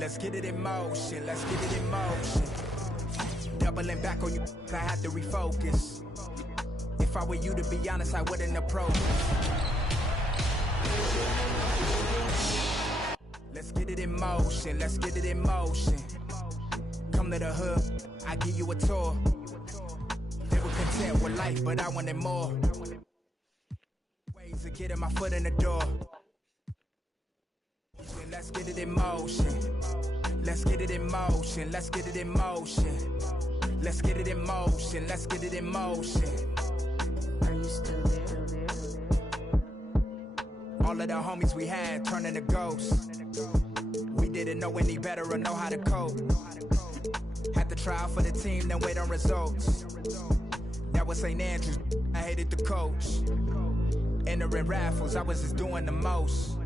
Let's get it in motion, let's get it in motion. Doubling back on you, I had to refocus. If I were you, to be honest, I wouldn't approach. Let's get it in motion, let's get it in motion. Come to the hood, I give you a tour. They were content with life, but I wanted more. Ways of getting my foot in the door. Let's get it in motion. Let's get it in motion, let's get it in motion. Let's get it in motion, let's get it in motion. Are you still there? All of the homies we had turning to ghosts. We didn't know any better or know how to cope. Had to try out for the team, then wait on results. That was St. Andrews, I hated the coach. Entering raffles, I was just doing the most.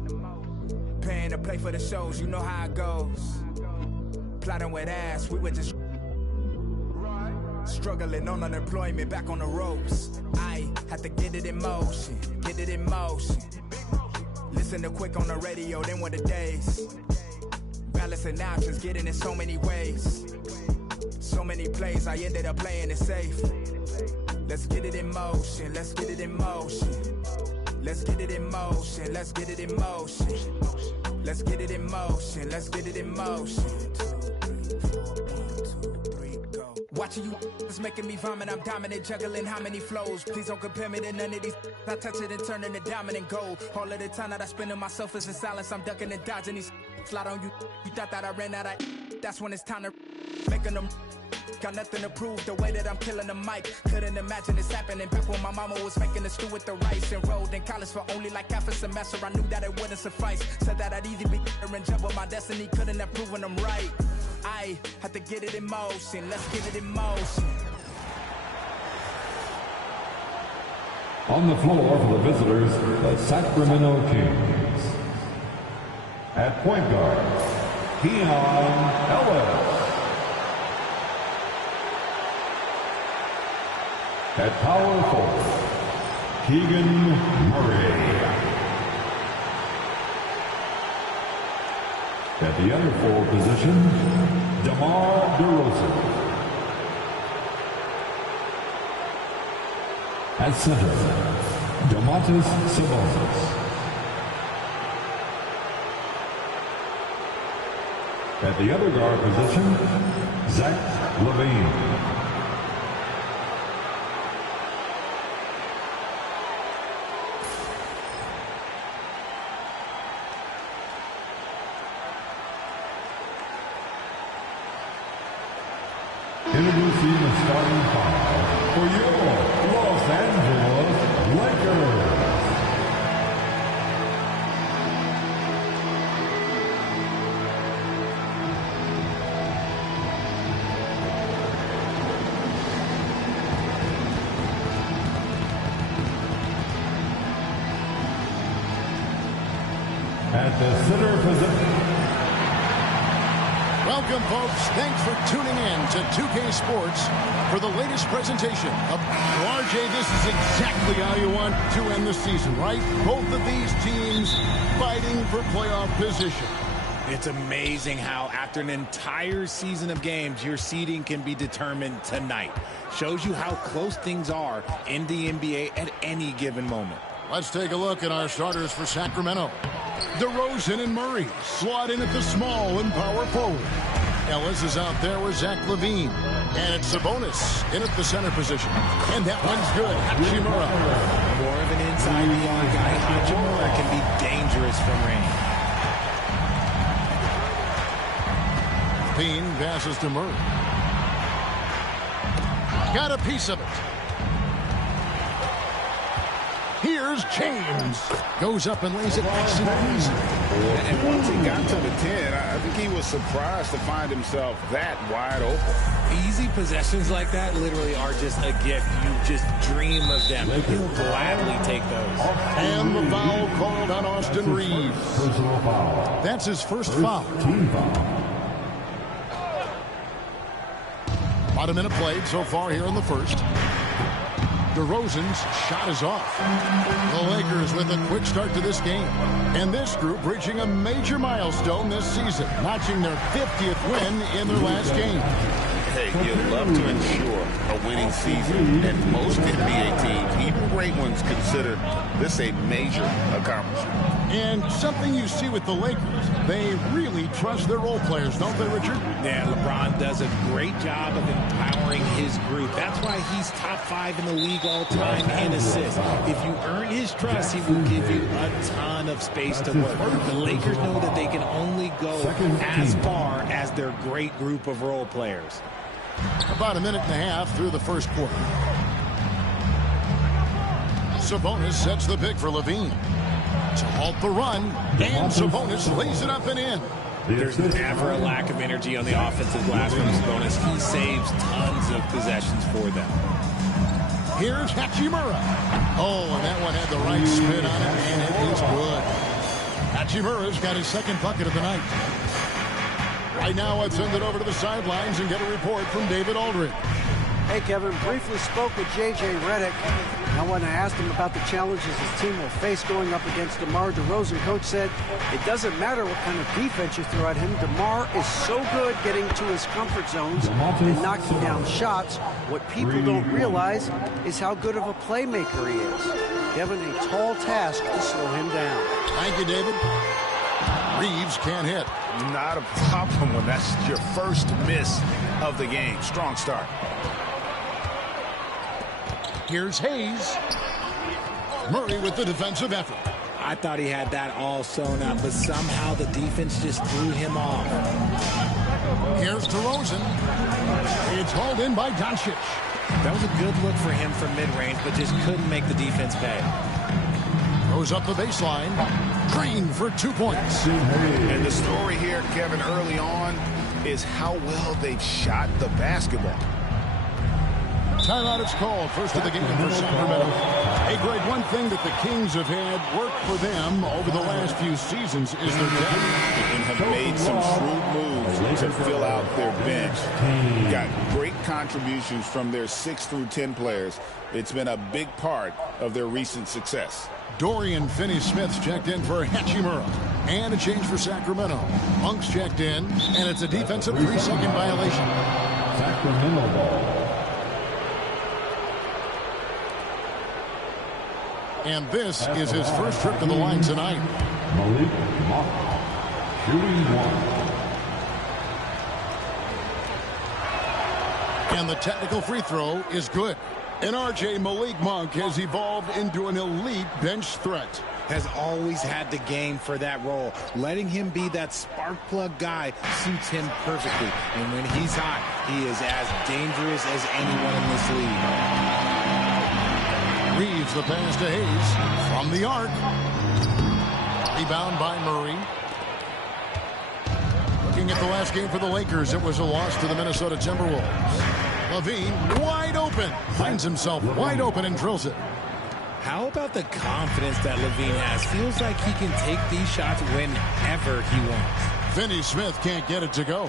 Paying to play for the shows, you know how it goes. Plotting with ass, we were just struggling on unemployment, back on the ropes. I had to get it in motion, get it in motion. Listen to Quick on the radio, then were the days. Balancing options, getting in so many ways. So many plays, I ended up playing it safe. Let's get it in motion, let's get it in motion. Let's get it in motion, let's get it in motion. Let's get it in motion, let's get it in motion. 2, 3, 4, 1, 2, 3, go. Watching you, it's making me vomit. I'm dominant, juggling how many flows. Please don't compare me to none of these. I touch it and turn into dominant gold. All of the time that I spend in myself is in silence. I'm ducking and dodging these. Slide on you. You thought that I ran out of. That's when it's time to making them. Got nothing to prove, the way that I'm killing the mic. Couldn't imagine this happening back when my mama was making the stew with the rice. Enrolled in college for only like half a semester. I knew that it wouldn't suffice. Said that I'd either be there and jump with my destiny. Couldn't have proven them right. I had to get it in motion. Let's get it in motion. On the floor for the visitors, the Sacramento Kings. At point guard, Keon Ellis. At power forward, Keegan Murray. At the other forward position, DeMar DeRozan. At center, Domantas Sabonis. At the other guard position, Zach LaVine. Introducing the starting five for your Los Angeles Lakers. At the center position. Welcome, folks. Thanks for tuning in to 2K Sports for the latest presentation of RJ. This is exactly how you want to end the season, right? Both of these teams fighting for playoff position. It's amazing how after an entire season of games, your seeding can be determined tonight. Shows you how close things are in the NBA at any given moment. Let's take a look at our starters for Sacramento. DeRozan and Murray slot in at the small and power forward. Ellis is out there with Zach LaVine. And it's Sabonis in at the center position. And that one's good. Hachimura. More of an inside the guy. Hachimura can be dangerous from range. Payne passes to Murray. Got a piece of it. Here's James. Goes up and lays it nice and easy. And once he got to the 10, I think he was surprised to find himself that wide open. Easy possessions like that literally are just a gift. You just dream of them. He'll gladly take those. And the foul called on Austin Reeves. Personal foul. That's his first foul. Team foul. About a minute played so far here in the first. DeRozan's shot is off. The Lakers with a quick start to this game. And this group reaching a major milestone this season, notching their 50th win in their last game. Hey, you love to ensure a winning season, and most NBA teams, even great ones, consider this a major accomplishment. And something you see with the Lakers, they really trust their role players, don't they, Richard? Yeah, LeBron does a great job of empowering his group. That's why he's top 5 in the league all time in assists. If you earn his trust, he will give you a ton of space to work. The Lakers know that they can only go as far as their great group of role players. About a minute and a half through the first quarter. Sabonis sets the pick for Levine to halt the run, and Sabonis lays it up and in. There's never a lack of energy on the offensive glass from Sabonis. He saves tons of possessions for them. Here's Hachimura. Oh, and that one had the right spin on it, and it is good. Hachimura's got his second bucket of the night. Right now, let's send it over to the sidelines and get a report from David Aldridge. Hey, Kevin, briefly spoke with J.J. Redick. Now, when I asked him about the challenges his team will face going up against DeMar DeRozan, Coach said it doesn't matter what kind of defense you throw at him. DeMar is so good getting to his comfort zones and knocking down shots. What people don't realize is how good of a playmaker he is. Given a tall task to slow him down. Thank you, David. Reeves can't hit. Not a problem when that's your first miss of the game. Strong start. Here's Hayes. Murray with the defensive effort. I thought he had that all sewn up, but somehow the defense just threw him off. Here's DeRozan. It's hauled in by Doncic. That was a good look for him from mid-range, but just couldn't make the defense pay. Goes up the baseline. Green for 2 points. And the story here, Kevin, early on is how well they've shot the basketball. Timeout is called. First of the game for Sacramento. Hey, Greg, one thing that the Kings have had work for them over the last few seasons is their depth. And have made some shrewd moves to fill out their bench. Got great contributions from their 6 through 10 players. It's been a big part of their recent success. Dorian Finney-Smith's checked in for Hachimura. And a change for Sacramento. Monk's checked in, and it's a defensive 3-second violation. Sacramento ball. And this is his first trip to the line tonight. Malik Monk, shooting 1. And the technical free throw is good. And RJ Malik Monk has evolved into an elite bench threat. Has always had the game for that role. Letting him be that spark plug guy suits him perfectly. And when he's hot, he is as dangerous as anyone in this league. Reeves the pass to Hayes from the arc. Rebound by Murray. Looking at the last game for the Lakers, it was a loss to the Minnesota Timberwolves. Levine wide open. Finds himself wide open and drills it. How about the confidence that Levine has? Feels like he can take these shots whenever he wants. Finney-Smith can't get it to go.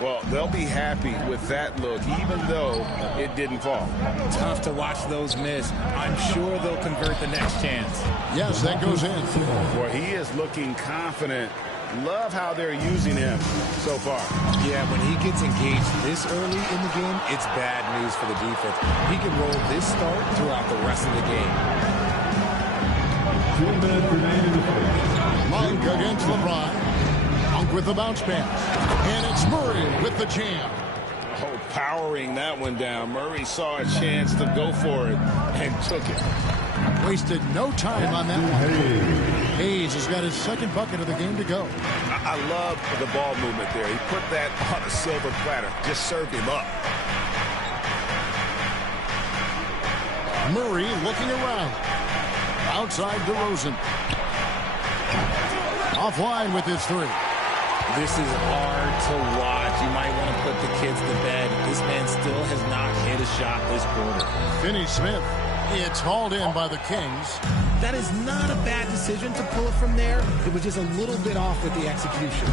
Well, they'll be happy with that look, even though it didn't fall. Tough to watch those miss. I'm sure they'll convert the next chance. Yes, that goes in. Well, he is looking confident. Love how they're using him so far. Yeah, when he gets engaged this early in the game, it's bad news for the defense. He can roll this start throughout the rest of the game. 2 minutes remaining in the first. Monk against LeBron. Monk with the bounce pass. And it's Murray with the jam. Oh, powering that one down. Murray saw a chance to go for it and took it. Wasted no time on that one. Hayes has got his second bucket of the game to go. I love the ball movement there. He put that on a silver platter. Just served him up. Murray looking around. Outside DeRozan. Offline with his 3. This is hard to watch. You might want to put the kids to bed. This man still has not hit a shot this quarter. Finney-Smith. It's hauled in by the Kings. That is not a bad decision to pull it from there. It was just a little bit off with the execution.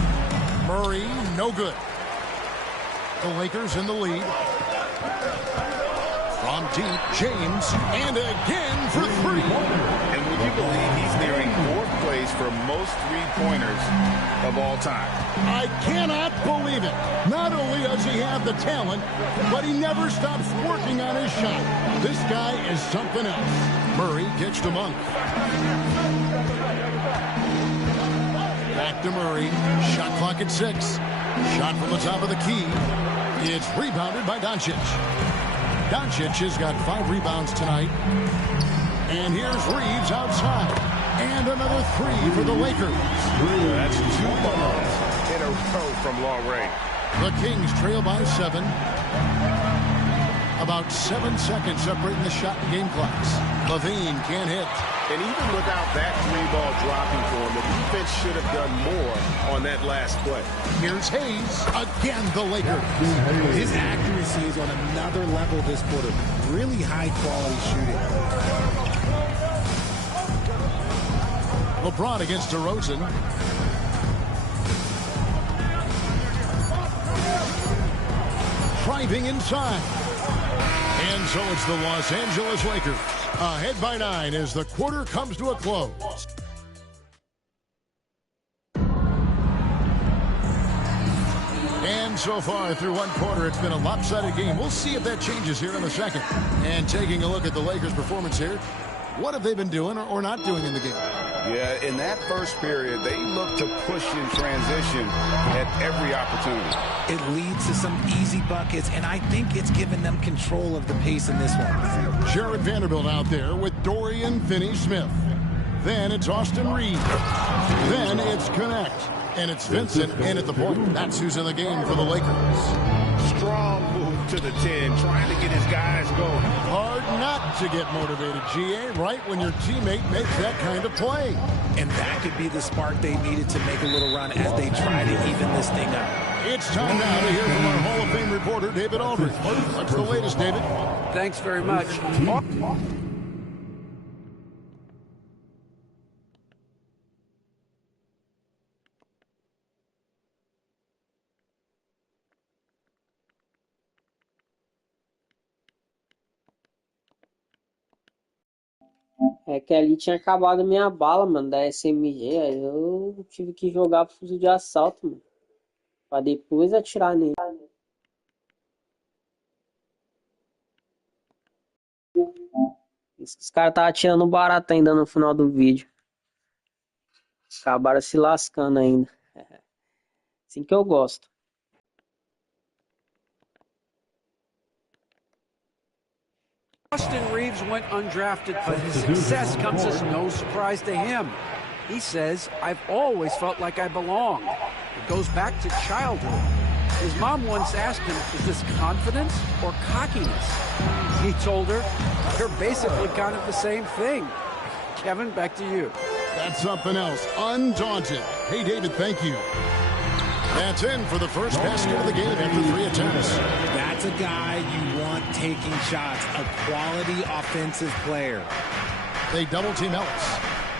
Murray, no good. The Lakers in the lead. From deep, James, and again for three. And would you believe he's nearing 4th place for most three-pointers of all time? I cannot believe it. Not only does he have the talent, but he never stops working on his shot. This guy is something else. Murray kicks to Monk. Back to Murray. Shot clock at 6. Shot from the top of the key. It's rebounded by Doncic. Doncic has got 5 rebounds tonight. And here's Reeves outside. And another 3 for the Lakers. That's 2 balls in a row from long range. The Kings trail by 7. About 7 seconds separating the shot and game clocks. LaVine can't hit. And even without that 3-ball dropping for him, the defense should have done more on that last play. Here's Hayes. Again, the Lakers. His accuracy is on another level this quarter. Really high-quality shooting. LeBron against DeRozan. Driving inside. And so it's the Los Angeles Lakers. Ahead by 9 as the quarter comes to a close. And so far through one quarter, it's been a lopsided game. We'll see if that changes here in the second. And taking a look at the Lakers' performance here, what have they been doing or not doing in the game? Yeah, in that first period, they looked to push in transition at every opportunity. It leads to some easy buckets, and I think it's given them control of the pace in this one. Jared Vanderbilt out there with Dorian Finney-Smith. Then it's Austin Reeves. Then it's Connect. And it's Vincent in at the point. That's who's in the game for the Lakers. Strong move to the 10, trying to get his guys going. Hard not to get motivated, GA, right when your teammate makes that kind of play. And that could be the spark they needed to make a little run as they try to even this thing out. It's time now to hear from our Hall of Fame reporter, David Aldridge. What's the latest, David? Thanks very much. É que ali tinha acabado a minha bala, mano, da SMG. Aí eu tive que jogar pro fuzil de assalto, mano. Pra depois atirar nele. Os caras estavam atirando barato ainda no final do vídeo. Acabaram se lascando ainda. Assim que eu gosto. Austin Reeves went undrafted, but his success comes as no surprise to him. He says, I've always felt like I belonged. It goes back to childhood. His mom once asked him, is this confidence or cockiness? He told her, they're basically kind of the same thing. Kevin, back to you. That's something else. Undaunted. Hey, David, thank you. That's in for the first basket of the game after 3 attempts. That's a guy you want taking shots, a quality offensive player. They double-team Ellis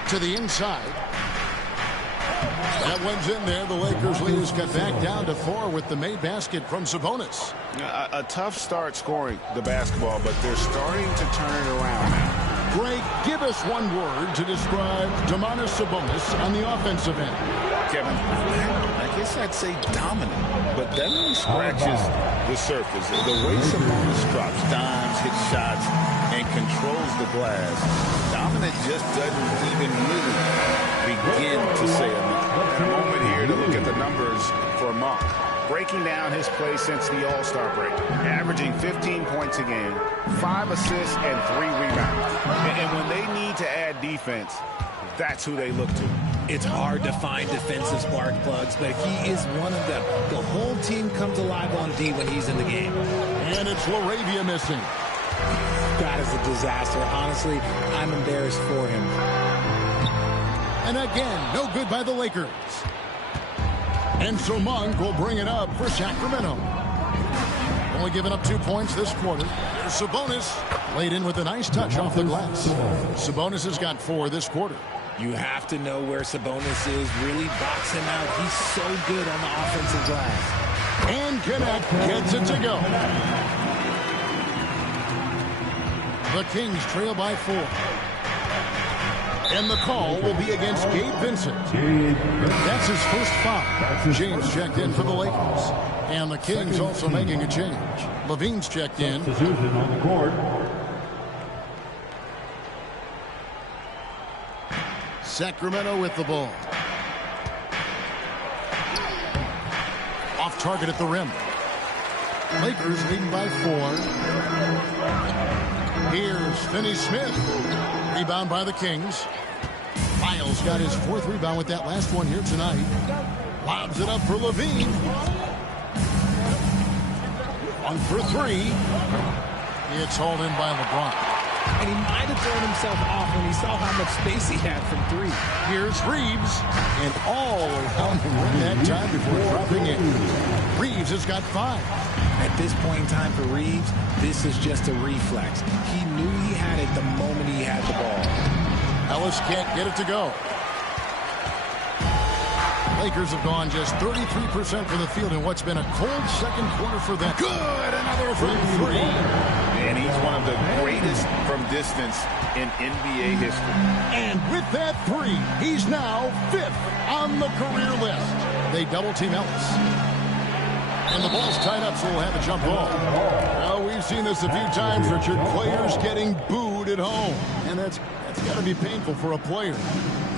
to the inside. That one's in there. The Lakers lead is cut back down to 4 with the made basket from Sabonis. A tough start scoring the basketball, but they're starting to turn it around now. Greg, give us one word to describe Domantas Sabonis on the offensive end. Kevin, I guess I'd say dominant, but that only scratches the surface. The way Sabonis drops dimes, hits shots, and controls the glass, dominant just doesn't even really begin to say enough. A moment here to look at the numbers for Monk. Breaking down his play since the All-Star break, averaging 15 points a game, 5 assists, and 3 rebounds. And when they need to add defense, that's who they look to. It's hard to find defensive spark plugs, but he is one of them. The whole team comes alive on D when he's in the game. And it's LaRavia missing. That is a disaster. Honestly, I'm embarrassed for him. And again, no good by the Lakers. And so Monk will bring it up for Sacramento. Only giving up 2 points this quarter. There's Sabonis laid in with a nice touch off the glass. Sabonis has got 4 this quarter. You have to know where Sabonis is. Really box him out. He's so good on the offensive glass. And Connect gets it to go. The Kings trail by 4. And the call will be against Gabe Vincent. That's his first foul. James checked in for the Lakers. And the Kings also making a change. Levine's checked in. Substitution on the court. Sacramento with the ball. Off target at the rim. Lakers leading by 4. Here's Finney-Smith. Rebound by the Kings. Miles got his 4th rebound with that last one here tonight. Lobs it up for Levine. 1 for 3. It's hauled in by LeBron. And he might have thrown himself off when he saw how much space he had from 3. Here's Reeves. And all around the rim that time before dropping in. Reeves has got 5. At this point in time for Reeves, this is just a reflex. He knew he had it the moment he had the ball. Ellis can't get it to go. Lakers have gone just 33% from the field in what's been a cold second quarter for them. Good! Another from 3. And he's one of the greatest from distance in NBA history. And with that 3, he's now 5th on the career list. They double team Ellis. And the ball's tied up, so we'll have a jump ball. Well, we've seen this a few times, Richard. Players getting booed at home. And that's got to be painful for a player.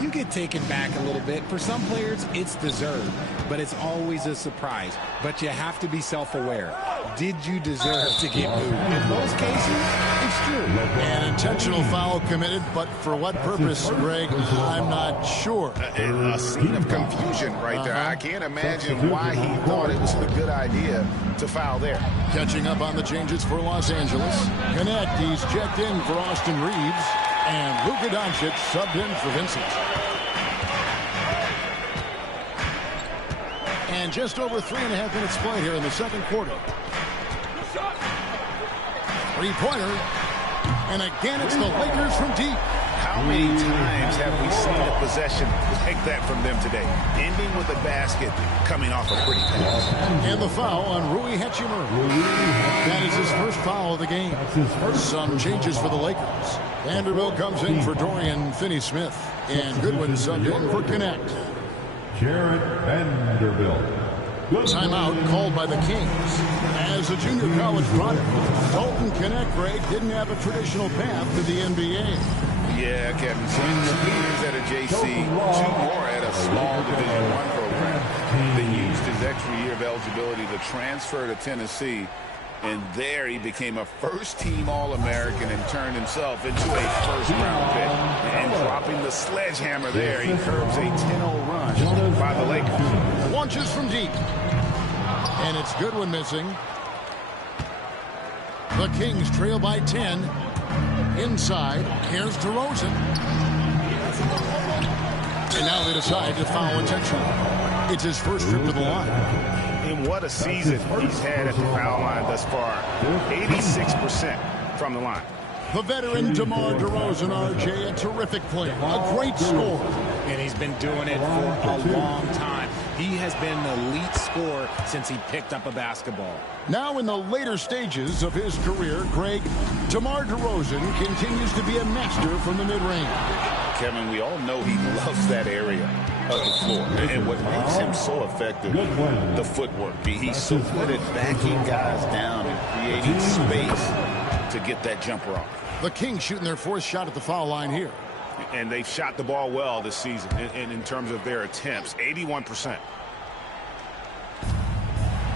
You get taken back a little bit. For some players, it's deserved, but it's always a surprise. But you have to be self-aware. Did you deserve to get booed? In most cases, it's true. An intentional foul committed, but for what purpose, Greg? I'm not sure. A scene of confusion right there. I can't imagine why he thought it was a good idea to foul there. Catching up on the changes for Los Angeles. Connect, he's checked in for Austin Reeves. And Luka Doncic subbed in for Vincent. And just over 3.5 minutes played here in the second quarter. 3-pointer. And again, it's the Lakers from deep. How many times have we seen a possession like that from them today? Ending with a basket, coming off a pretty pass. And the foul on Rui Hachimura. That is his first foul of the game. Some changes for the Lakers. Vanderbilt comes in for Dorian Finney-Smith. And Goodwin subbed in for Connect. Jarrett Vanderbilt. Timeout called by the Kings. As a junior college product, Dalton Connect, Greg, didn't have a traditional path to the NBA. Yeah, Kevin. 6 years at a JC, 2 more at a small Division I program. They used his extra year of eligibility to transfer to Tennessee. And there he became a first-team All-American and turned himself into a first-round pick. And dropping the sledgehammer there, he curbs a 10-0 run by the Lakers. Launches from deep. And it's Goodwin missing. The Kings trail by 10. Inside, here's DeRozan. And now they decide to foul intentionally. It's his first trip to the line. And what a season he's had at the foul line thus far. 86% from the line. The veteran DeMar DeRozan, RJ, a terrific player, a great scorer. And he's been doing it for a long time. He has been an elite scorer since he picked up a basketball. Now in the later stages of his career, Greg, DeMar DeRozan continues to be a master from the mid-range. Kevin, we all know he loves that area of the floor. And what makes him so effective, the footwork. He's so good at backing guys down and creating space to get that jumper off. The Kings shooting their 4th shot at the foul line here. And they've shot the ball well this season in terms of their attempts. 81%.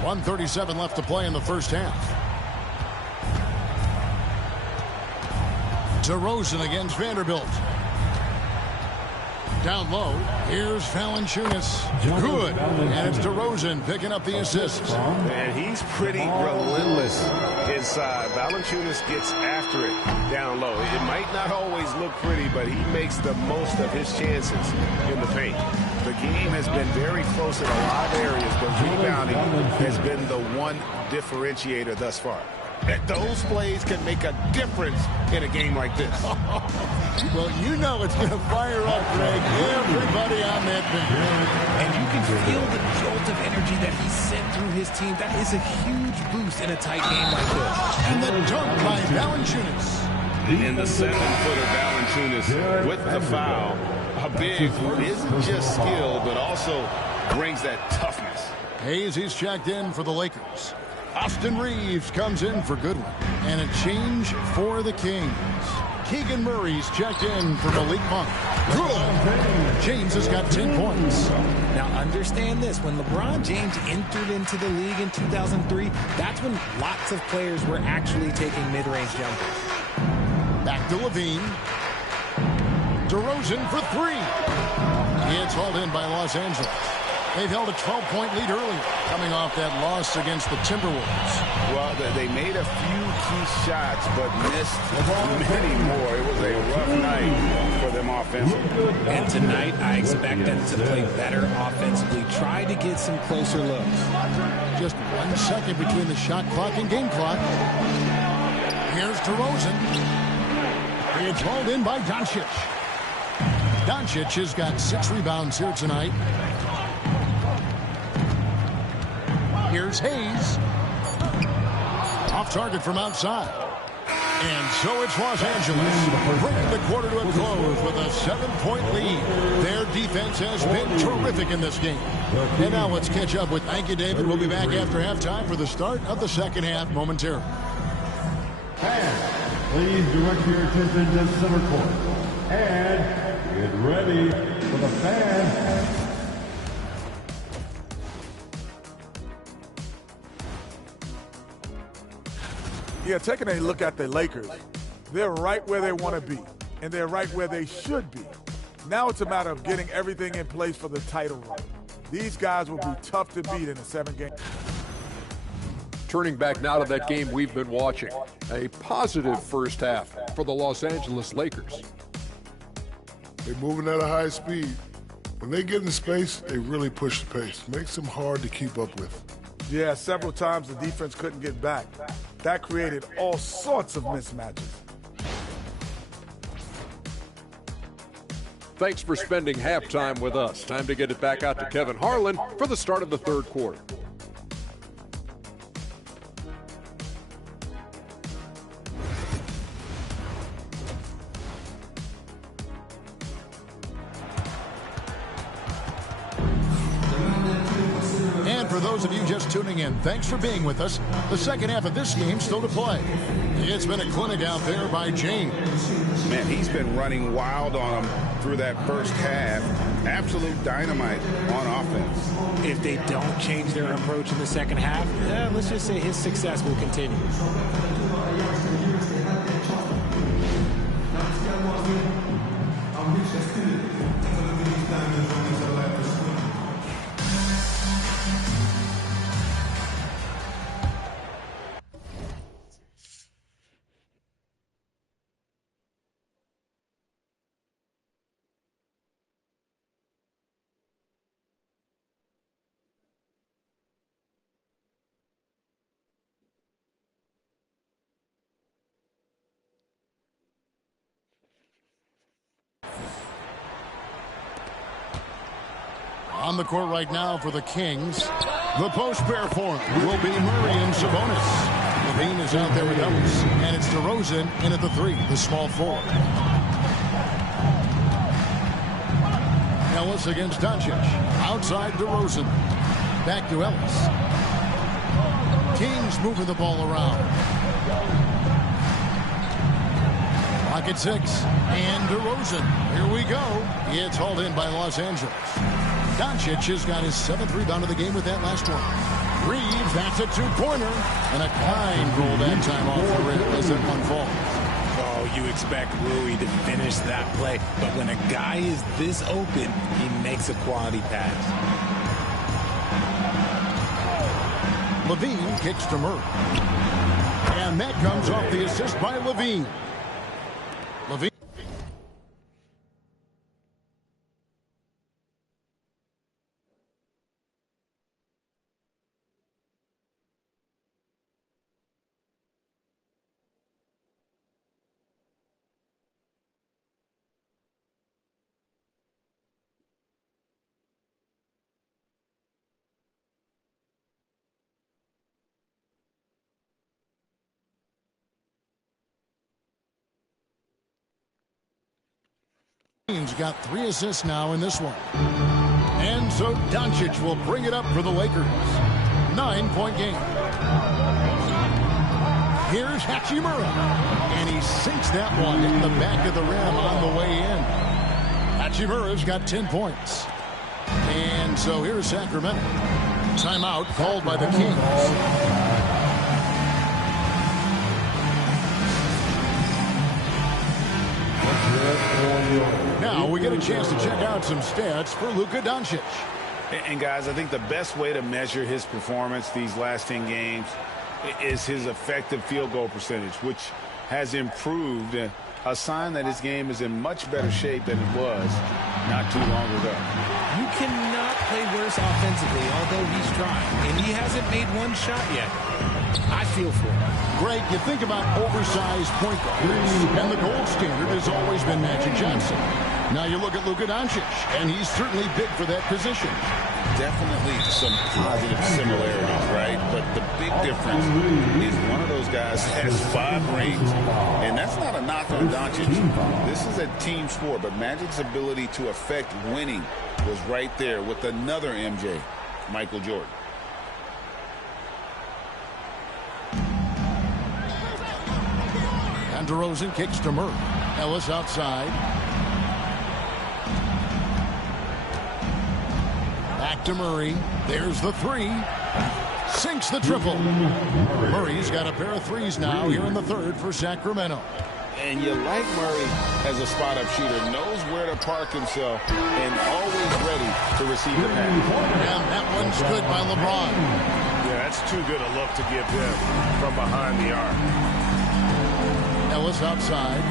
1:37 left to play in the first half. DeRozan against Vanderbilt. Down low, here's Valanciunas. Good. And it's DeRozan picking up the assist. And he's pretty relentless inside. Valanciunas gets after it down low. It might not always look pretty, but he makes the most of his chances in the paint. The game has been very close in a lot of areas, but rebounding has been the one differentiator thus far. Those plays can make a difference in a game like this. Well, you know it's going to fire up, Greg. Everybody on that bench. And you can feel the jolt of energy that he sent through his team. That is a huge boost in a tight game like this. And the dunk by Valanciunas. And the 7-footer Valanciunas with the foul. A big who isn't just skilled, but also brings that toughness. Hayes, he's checked in for the Lakers. Austin Reeves comes in for Goodwin. And a change for the Kings. Keegan Murray's checked in for Malik Monk. James has got 10 points. Now understand this, when LeBron James entered into the league in 2003, that's when lots of players were actually taking mid-range jumpers. Back to Levine. DeRozan for three. It's hauled in by Los Angeles. They've held a 12-point lead earlier, coming off that loss against the Timberwolves. Well, they made a few key shots, but missed many more. It was a rough night for them offensively. And tonight, I expect them to play better offensively. Try to get some closer looks. Just 1 second between the shot clock and game clock. Here's DeRozan. It's hauled in by Doncic. Doncic has got 6 rebounds here tonight. Here's Hayes. Off target from outside. And so it's Los Angeles bringing the quarter to a close with a 7-point lead. Their defense has been terrific in this game. And now let's catch up with Thank you, David. We'll be back after halftime for the start of the second half momentarily. Fans, please direct your attention to center court. And get ready for the fans. Yeah, taking a look at the Lakers, they're right where they want to be, and they're right where they should be. Now it's a matter of getting everything in place for the title run. These guys will be tough to beat in a 7-game. Turning back now to that game we've been watching. A positive first half for the Los Angeles Lakers. They're moving at a high speed. When they get in space, they really push the pace. Makes them hard to keep up with. Yeah, several times the defense couldn't get back. That created all sorts of mismatches. Thanks for spending halftime with us. Time to get it back out to Kevin Harlan for the start of the third quarter. For those of you just tuning in, thanks for being with us. The second half of this game still to play. It's been a clinic out there by James. Man, he's been running wild on them through that first half. Absolute dynamite on offense. If they don't change their approach in the second half, let's just say his success will continue. On the court right now for the Kings. The post pair for him will be Murray and Sabonis. Levine is out there with Ellis. And it's DeRozan in at the 3, the small forward. Ellis against Doncic. Outside DeRozan. Back to Ellis. Kings moving the ball around. Pocket 6. And DeRozan. Here we go. It's hauled in by Los Angeles. Doncic has got his 7th rebound of the game with that last one. Reeves, that's a 2-pointer. And a kind roll that time off the rim as that one falls. Oh, you expect Rui to finish that play, but when a guy is this open, he makes a quality pass. Levine kicks to Murray. And that comes off the assist by Levine. Levine. He's got 3 assists now in this one. And so Doncic will bring it up for the Lakers. 9-point game. Here's Hachimura. And he sinks that one in the back of the rim on the way in. Hachimura's got 10 points. And so here's Sacramento. Timeout called by the Kings. Now we get a chance to check out some stats for Luka Doncic. And guys, I think the best way to measure his performance these last 10 games is his effective field goal percentage, which has improved, a sign that his game is in much better shape than it was not too long ago. You cannot play worse offensively, although he's trying, and he hasn't made one shot yet. I feel for him. Greg, you think about oversized point guards, and the gold standard has always been Magic Johnson. Now you look at Luka Doncic, and he's certainly big for that position. Definitely some positive similarities, right? But the big difference is one of those guys has 5 rings, and that's not a knock on Doncic. This is a team sport, but Magic's ability to affect winning was right there with another MJ, Michael Jordan. And DeRozan kicks to Murray. Ellis outside. Back to Murray. There's the 3. Sinks the triple. Murray's got a pair of 3s now here in the 3rd for Sacramento. And you like Murray as a spot-up shooter. Knows where to park himself and always ready to receive the pass. And that one's good by LeBron. Yeah, that's too good a look to give him from behind the arc. Ellis outside.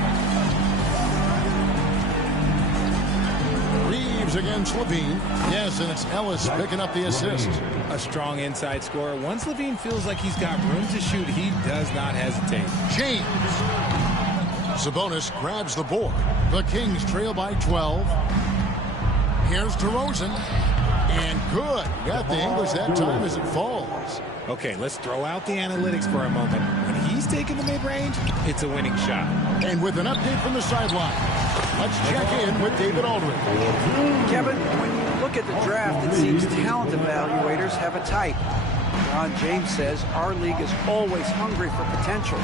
Reeves against LaVine. Yes, and it's Ellis picking up the assist. A strong inside scorer. Once LaVine feels like he's got room to shoot, he does not hesitate. James. Sabonis grabs the board. The Kings trail by 12. Here's DeRozan. And good. Got the English that time as it falls. Okay, let's throw out the analytics for a moment. When he's taking the mid-range, it's a winning shot. And with an update from the sideline, let's check in with David Aldridge. Kevin, when you look at the draft, it seems talent evaluators have a type. Ron James says our league is always hungry for potential.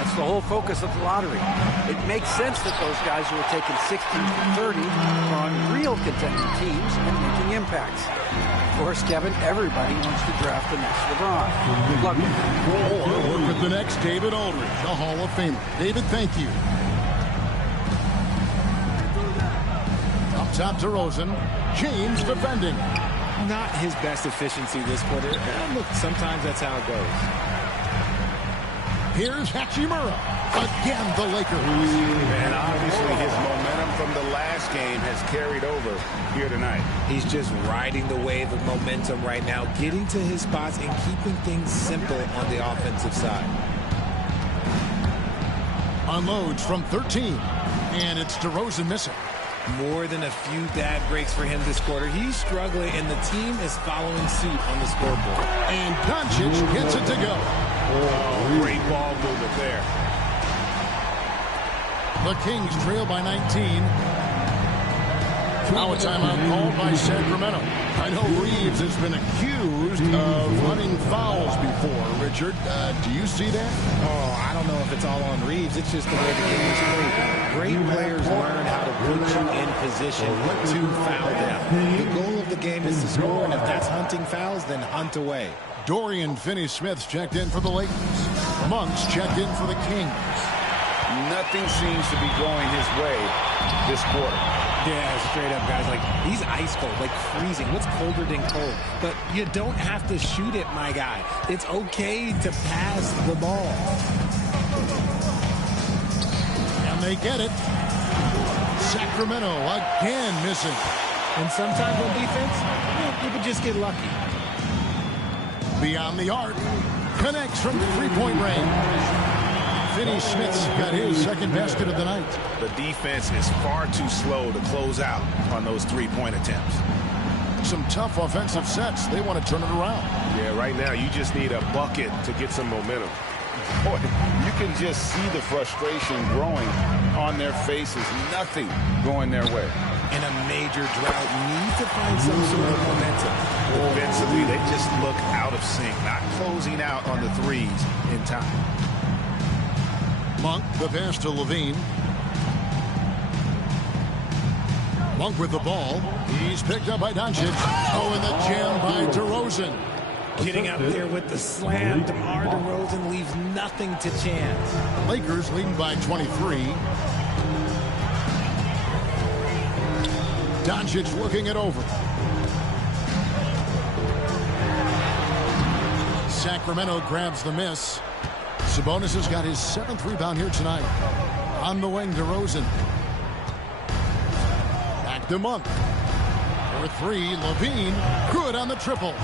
That's the whole focus of the lottery. It makes sense that those guys who are taken 16 to 30 are on real contending teams and making impacts. Of course, Kevin, everybody wants to draft the next LeBron. Good luck. Or work with the next David Aldridge, a Hall of Famer. David, thank you. Up top to DeRozan. James defending. Not his best efficiency this quarter. Look, sometimes that's how it goes. Here's Hachimura. Again, the Lakers. And obviously his momentum from the last game has carried over here tonight. He's just riding the wave of momentum right now, getting to his spots and keeping things simple on the offensive side. Unloads from 13. And it's DeRozan missing. More than a few bad breaks for him this quarter. He's struggling, and the team is following suit on the scoreboard. And Doncic gets it to go. Oh, great ball movement there. The Kings trail by 19. Now a timeout called by Sacramento. I know Reeves has been accused of running fouls before. Richard, do you see that? Oh, I don't know if it's all on Reeves. It's just the way the game is played. Great players learn how to put you in position to foul them. The goal of the game is to score, and if that's hunting fouls, then hunt away. Dorian Finney-Smith's checked in for the Lakers. Monk's checked in for the Kings. Nothing seems to be going his way this quarter. Yeah, straight up, guys. Like, he's ice cold, like freezing. What's colder than cold? But you don't have to shoot it, my guy. It's okay to pass the ball. And they get it. Sacramento again missing. And sometimes on defense, you could just get lucky. Beyond the arc. Connects from three-point range. Finney-Smith's got his second basket of the night. The defense is far too slow to close out on those three-point attempts. Some tough offensive sets. They want to turn it around. Yeah, right now you just need a bucket to get some momentum. Boy, you can just see the frustration growing on their faces. Nothing going their way. In a major drought, need to find some sort of momentum. Defensively, they just look out of sync, not closing out on the threes in time. Monk, the pass to Levine. Monk with the ball. He's picked up by Doncic. Oh, and the jam by DeRozan. Getting out there with the slam. DeMar DeRozan leaves nothing to chance. Lakers leading by 23. Doncic looking it over. Sacramento grabs the miss. Sabonis has got his 7th rebound here tonight. On the wing, DeRozan. Back to Monk. For 3, Levine. Good on the triple.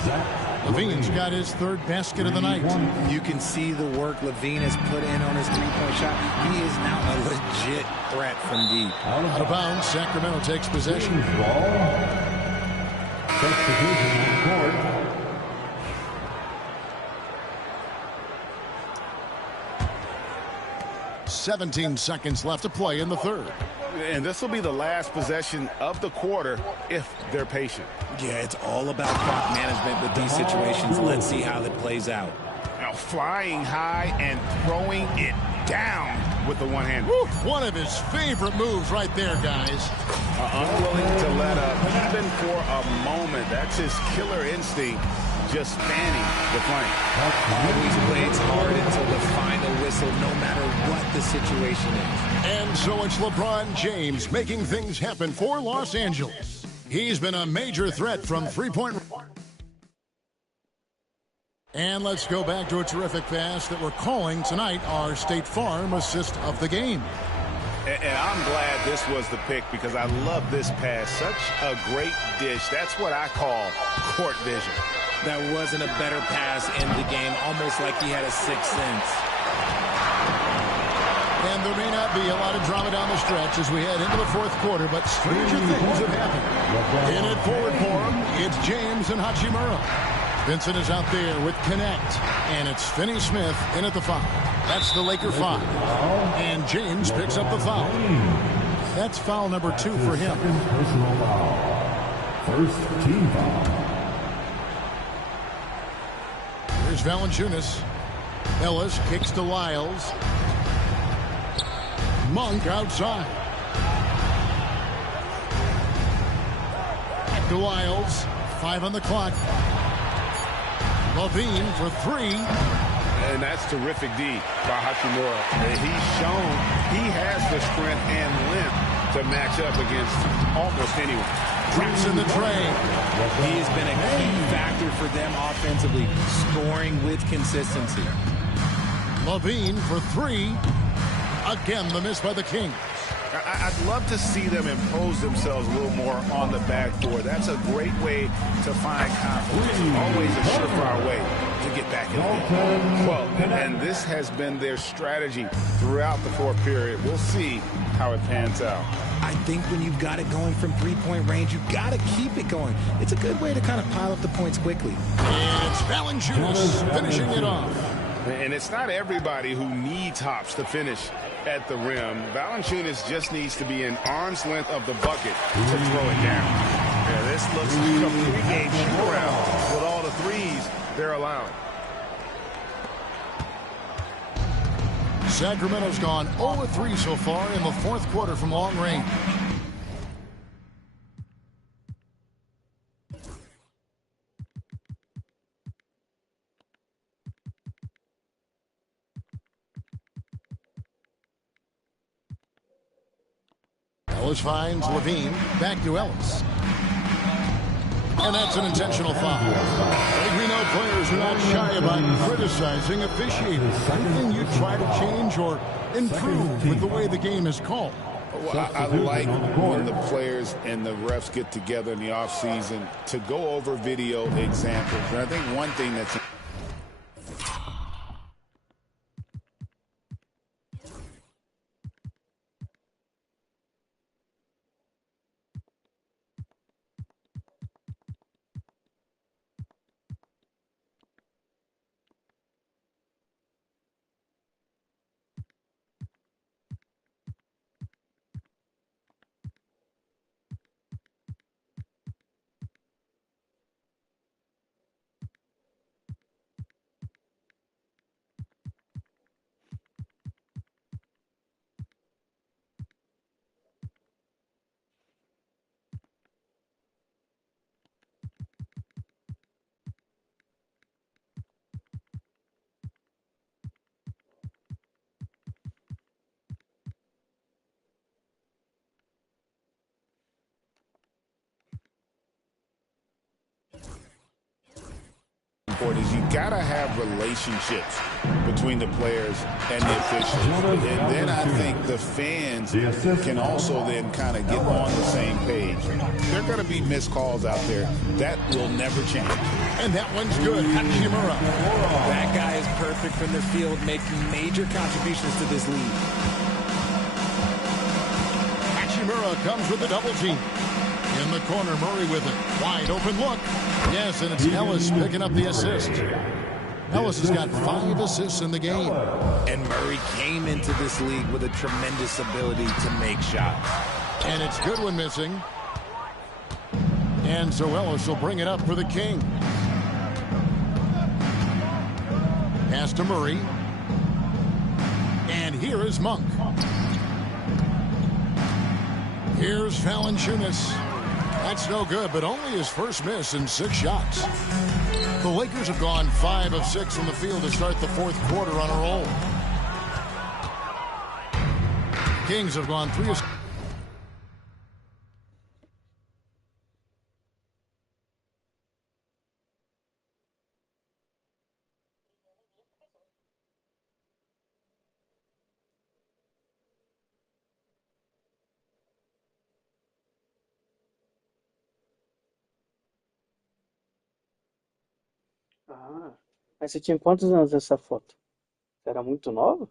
Levine's got his 3rd basket of the night. You can see the work Levine has put in on his three-point shot. He is now a legit threat from deep. Out of bounds, Sacramento takes possession. Substitution on court. 17 seconds left to play in the 3rd. And this will be the last possession of the quarter if they're patient. Yeah, it's all about clock management with these situations. Let's see how that plays out. Now flying high and throwing it down with the one hand. One of his favorite moves right there, guys. Unwilling to let up even for a moment. That's his killer instinct, just spanning the flank. Always plays hard until the final whistle, no matter what the situation is. And so it's LeBron James making things happen for Los Angeles. He's been a major threat from three-point. And let's go back to a terrific pass that we're calling tonight our State Farm assist of the game. And I'm glad this was the pick because I love this pass. Such a great dish. That's what I call court vision. That wasn't a better pass in the game, almost like he had a sixth sense. And there may not be a lot of drama down the stretch as we head into the 4th quarter, but stranger things have happened. In it forward for him, it's James and Hachimura. Vincent is out there with Connect, and it's Finney-Smith in at the foul. That's the Laker 5. And James picks up the foul. That's foul number 2 for him. Personal foul. 1st team foul. Here's Valanciunas. Ellis kicks to Lyles. Monk outside. Back to Lyles. 5 on the clock. Levine for 3. And that's terrific D by Hachimura. He's shown he has the strength and length to match up against almost anyone. Drops in the tray. He has been a key factor for them offensively, scoring with consistency. Levine for 3. Again, the miss by the Kings. I'd love to see them impose themselves a little more on the backboard. That's a great way to find confidence. Always a surefire way to get back in the game. Well, and this has been their strategy throughout the 4th period. We'll see how it pans out. I think when you've got it going from three-point range, you've got to keep it going. It's a good way to kind of pile up the points quickly. And it's Valanciunas finishing it off. And it's not everybody who needs hops to finish at the rim. Valanciunas just needs to be an arm's length of the bucket to throw it down. Yeah, this looks like a three-game shoot-around with all the threes they're allowing. Sacramento's gone 0-3 so far in the 4th quarter from long range. Ellis finds Levine. Back to Ellis. And that's an intentional foul. I think we know players are not shy about criticizing officiating. Anything you try to change or improve with the way the game is called? Well, I like when the players and the refs get together in the offseason to go over video examples. And I think one thing that's got to have relationships between the players and the officials. And then I think the fans can also then kind of get on the same page. There are going to be missed calls out there. That will never change. And that one's good. Hachimura. That guy is perfect from the field, making major contributions to this lead. Hachimura comes with a double team. In the corner, Murray with it. Wide open look. Yes, and it's Ellis picking up the assist. Ellis has got 5 assists in the game. And Murray came into this league with a tremendous ability to make shots. And it's Goodwin missing. And so Ellis will bring it up for the Kings. Pass to Murray. And here is Monk. Here's Valanciunas. That's no good, but only his first miss in 6 shots. The Lakers have gone 5 of 6 from the field to start the fourth quarter on a roll. Kings have gone 3 of 6. Ah, mas você tinha quantos anos nessa foto? Você era muito nova?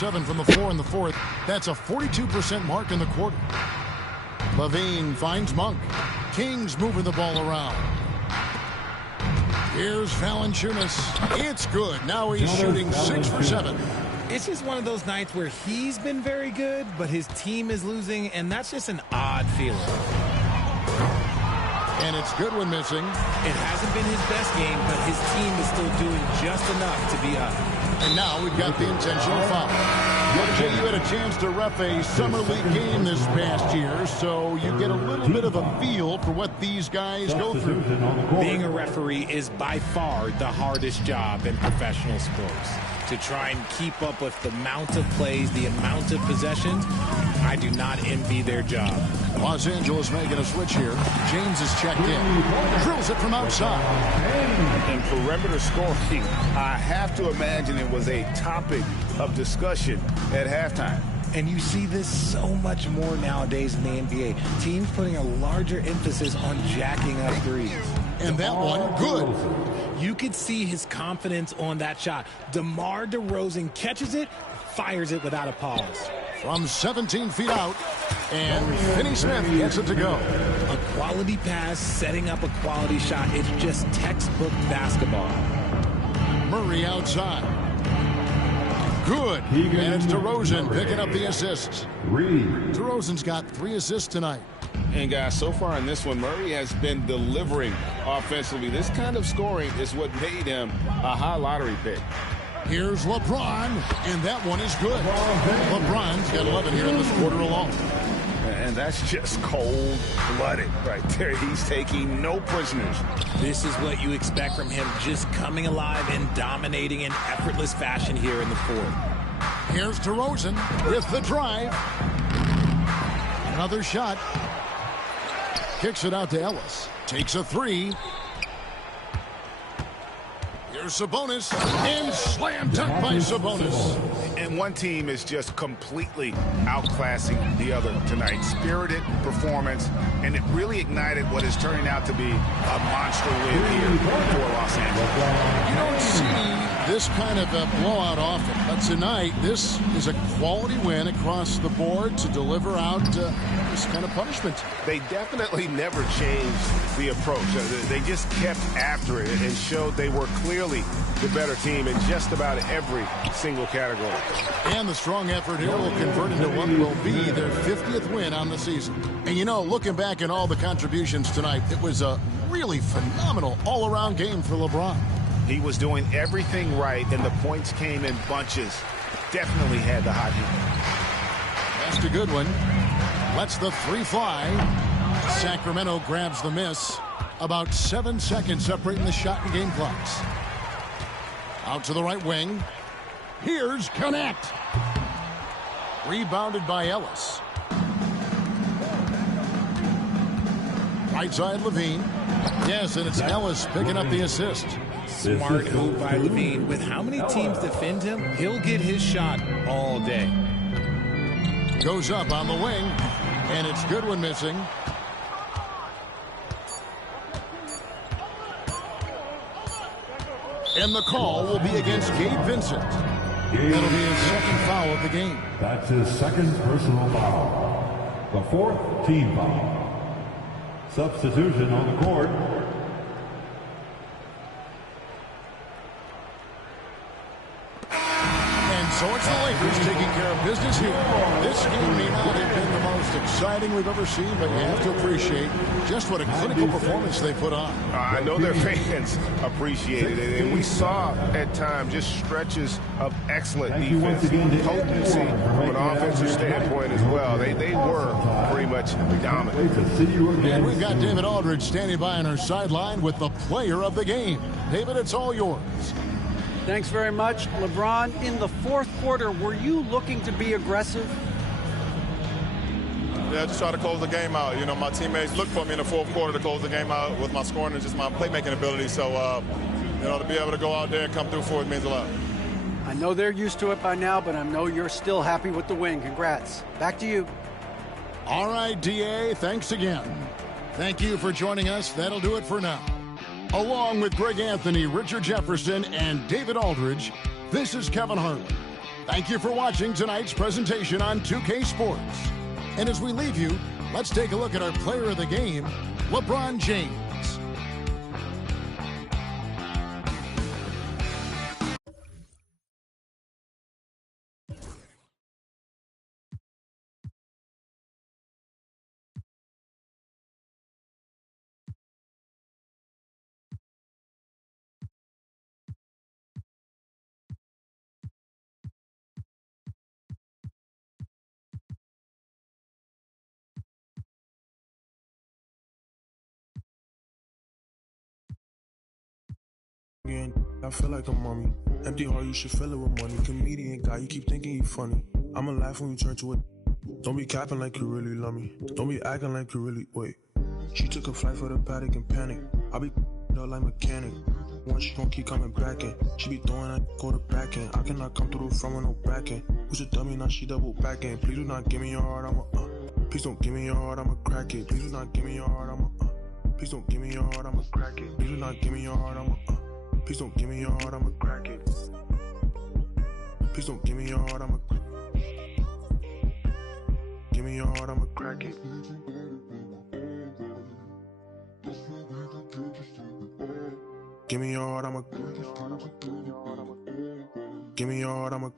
Seven from the floor in the fourth. That's a 42% mark in the quarter. Levine finds Monk. Kings moving the ball around. Here's Valanciunas. It's good. Now he's shooting 6 for 7. It's just one of those nights where he's been very good, but his team is losing, and that's just an odd feeling. And it's Goodwin missing. It hasn't been his best game, but his team is still doing just enough to be up. And now we've got the intentional foul. Jay, you had a chance to ref a summer league game this past year, so you get a little bit of a feel for what these guys go through. Being a referee is by far the hardest job in professional sports. To try and keep up with the amount of plays, the amount of possessions, I do not envy their job. Los Angeles making a switch here. James is checked in. Drills it from outside. And perimeter scoring, I have to imagine it was a topic of discussion at halftime. And you see this so much more nowadays in the NBA. Teams putting a larger emphasis on jacking up threes. And that one, good. You could see his confidence on that shot. DeMar DeRozan catches it, fires it without a pause. From 17 feet out, and Finney Smith gets it to go. A quality pass, setting up a quality shot. It's just textbook basketball. Murray outside. Good. And it's DeRozan picking up the assists. DeRozan's got 3 assists tonight. And guys, so far in this one, Murray has been delivering offensively. This kind of scoring is what made him a high lottery pick. Here's LeBron, and that one is good. LeBron's got 11 here in this quarter alone. And that's just cold-blooded right there. He's taking no prisoners. This is what you expect from him, just coming alive and dominating in effortless fashion here in the fourth. Here's DeRozan with the drive. Another shot. Kicks it out to Ellis. Takes a 3. Here's Sabonis. And slam dunk by Sabonis. And one team is just completely outclassing the other tonight. Spirited performance, and it really ignited what is turning out to be a monster win here for Los Angeles. You don't see this kind of a blowout often, but tonight this is a quality win across the board to deliver out this kind of punishment. They definitely never changed the approach. They just kept after it and showed they were clearly the better team in just about every single category. And the strong effort here will convert into what will be their 50th win on the season. And you know, looking back at all the contributions tonight, it was a really phenomenal all-around game for LeBron. He was doing everything right, and the points came in bunches. Definitely had the hot hand. That's a good one. Lets the 3 fly. Sacramento grabs the miss. About 7 seconds separating the shot and game clocks. Out to the right wing. Here's Connect. Rebounded by Ellis. Right side, Levine. Yes, and it's Ellis picking up the assist. Smart move by Levine. With how many teams defend him, he'll get his shot all day. Goes up on the wing, and it's Goodwin missing. And the call will be against Gabe Vincent. That'll be his second foul of the game. That's his second personal foul. The 4th team foul. Substitution on the court. So it's the Lakers taking care of business here. This game may not have been the most exciting we've ever seen, but you have to appreciate just what a clinical performance they put on. I know their fans appreciated it, and we saw at times just stretches of excellent defense, potency from an offensive standpoint as well. They were pretty much dominant. And we've got David Aldridge standing by on our sideline with the player of the game. David, it's all yours. Thanks very much. LeBron, in the fourth quarter, were you looking to be aggressive? Yeah, just try to close the game out. You know, my teammates looked for me in the fourth quarter to close the game out with my scoring and just my playmaking ability. So, you know, to be able to go out there and come through for it means a lot. I know they're used to it by now, but I know you're still happy with the win. Congrats. Back to you. All right, DA, thanks again. Thank you for joining us. That'll do it for now. Along with Greg Anthony, Richard Jefferson, and David Aldridge, this is Kevin Harlan. Thank you for watching tonight's presentation on 2K Sports. And as we leave you, let's take a look at our player of the game, LeBron James. I feel like a mummy. Empty heart, you should fill it with money. Comedian guy, you keep thinking you funny. I'ma laugh when you turn to it. Don't be capping like you really love me. Don't be acting like you really, wait. She took a flight for the paddock and panic. I be up like mechanic. Once she gon' keep coming back in. She be throwing that go to back in. I cannot come through the front with no back in. Who's a dummy, now she double back in. Please do not give me your heart, I'ma Please don't give me your heart, I'ma crack it. Please do not give me your heart, I'ma Please don't give me your heart, I'ma crack it. Please do not give me your heart, I'ma Please don't give me your heart, I'ma crack it. Please don't give me your heart, I'ma Give me your heart, I'ma crack it. Give me your heart, I'ma Give me your heart, I'ma